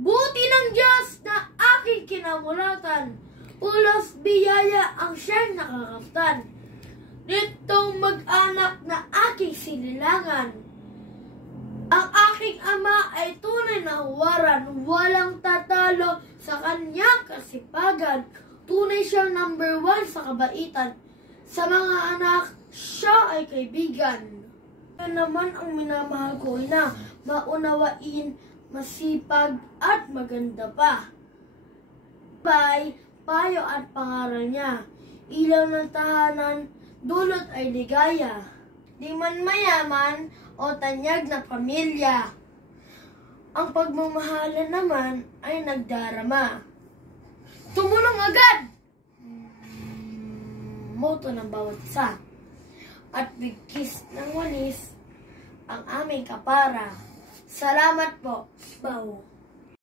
Buti ng Diyos na aking kinamulatan, ulos biyaya ang siyang nakakaftan. Nitong mag-anak na aking sinilangan, ang aking ama ay tunay na huwaran, walang tatalo sa kanyang kasipagan. Tunay siyang number 1 sa kabaitan, sa mga anak siya ay kaibigan. Yan naman ang minamahal ko ina, maunawain, masipag at maganda pa. Payo at pangaral niya, ilaw ng tahanan, dulot ay ligaya. Di man mayaman o tanyag na pamilya, ang pagmamahalan naman ay nagdarama. Tumulong agad! Moto ng bawat isa. At bigkis ng walis ang aming kapara. Salamat po, Bao.